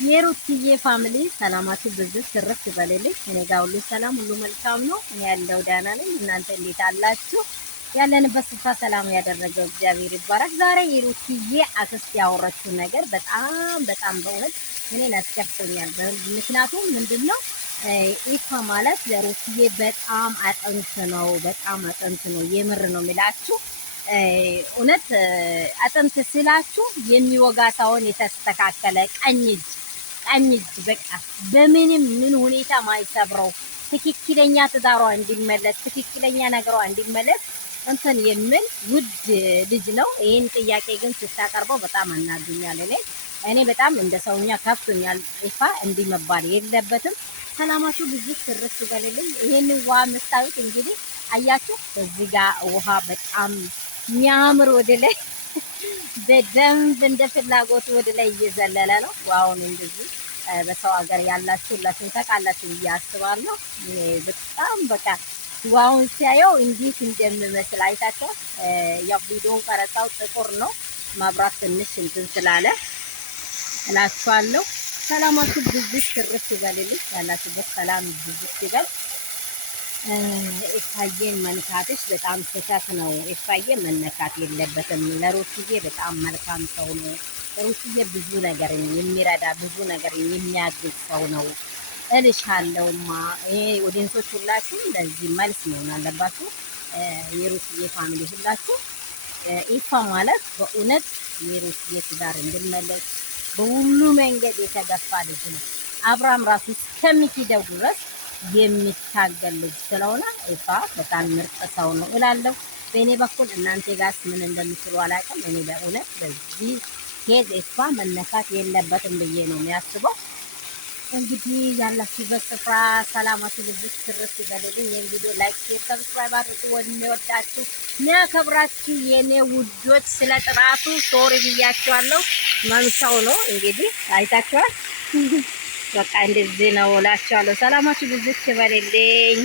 የሩትዬ ፋሚሊ ሰላማችሁ ብዙ ትርፍ ይበልልኝ። እኔ ጋር ሁሉ ሰላም፣ ሁሉ መልካም ነው። እኔ ያለው ደህና ነኝ። እናንተ እንዴት አላችሁ? ያለንበት ስፍራ ሰላም ያደረገው እግዚአብሔር ይባረክ። ዛሬ የሩትዬ አክስት ያወረችው ነገር በጣም በእውነት እኔን አስከፍቶኛል። ምክንያቱም ምንድነው ኢፋ ማለት ለሩትዬ በጣም አጥንት ነው፣ በጣም አጥንት ነው። የምር ነው የሚላችሁ እውነት አጥንት ስላችሁ የሚወጋ ሳይሆን የተስተካከለ ቀኝ እጅ በቃ በምንም ምን ሁኔታ ማይሰብረው ትክክለኛ ትዳሯ እንዲመለስ ትክክለኛ ነገሯ እንዲመለስ እንትን የሚል ውድ ልጅ ነው። ይሄን ጥያቄ ግን ስታቀርበው በጣም አናዱኛል። እኔ በጣም እንደ ሰውኛ ከፍቶኛል። ኢፋ እንዲህ መባል የለበትም። ሰላማችሁ ብዙ ትርፍ ይበልልኝ። ይሄን ውሃ መስታወት እንግዲህ አያችሁ፣ እዚህ ጋር ውሃ በጣም የሚያምር ወደ ላይ በደንብ እንደ ፍላጎት ወደ ላይ እየዘለለ ነው። ዋውን እንደዚህ በሰው ሀገር ያላችሁ ሁላችሁም ታውቃላችሁ ብዬ አስባለሁ። በጣም በቃ ዋውን ሲያየው እንዴት እንደምመስል አይታችሁ። ያው ቪዲዮን ቀረጻው ጥቁር ነው፣ ማብራት ትንሽ እንትን ስላለ እላችኋለሁ። ሰላማችሁ ብዙ ትርፍ ይበልልኝ። ያላችሁበት ሰላም ብዙ ይበል። ኢፋዬን መንካትሽ በጣም ስህተት ነው። ኢፋዬ መነካት የለበትም። ለሩትዬ በጣም መልካም ሰው ነው። ለሩትዬ ብዙ ነገር የሚረዳ ብዙ ነገር የሚያግዝ ሰው ነው እልሻለሁማ። ይሄ ኦዲየንሶች ሁላችሁ እንደዚህ መልስ መሆን አለባችሁ። የሩትዬ ፋሚሊ ሁላችሁ ኢፋ ማለት በእውነት የሩትዬ ትዳር እንድመለስ በሁሉ መንገድ የተገፋ ልጅ ነው። አብርሃም ራሱ እስከሚሄደው ድረስ የሚታገል ልጅ ስለሆነ ኢፋ በጣም ምርጥ ሰው ነው እላለሁ። በእኔ በኩል እናንተ ጋርስ ምን እንደምትሉ አላውቅም። እኔ በእውነት በዚህ ኬዝ ኢፋ መነካት የለበትም ብዬ ነው የሚያስበው። እንግዲህ ያላችሁበት ስፍራ ሰላማችሁ ብዙ ትርፍ ይበልልኝ። ይህን ቪዲዮ ላይክ፣ ሼር፣ ሰብስክራይብ አድርጉ። ወደሚወዳችሁ የሚያከብራችሁ የኔ ውዶች፣ ስለ ጥራቱ ሶሪ ብያችኋለሁ። መምቻው ነው እንግዲህ አይታችኋል። በቃ እንደዚህ ነው እላችኋለሁ። ሰላማችሁ ብዙ ይበልልኝ።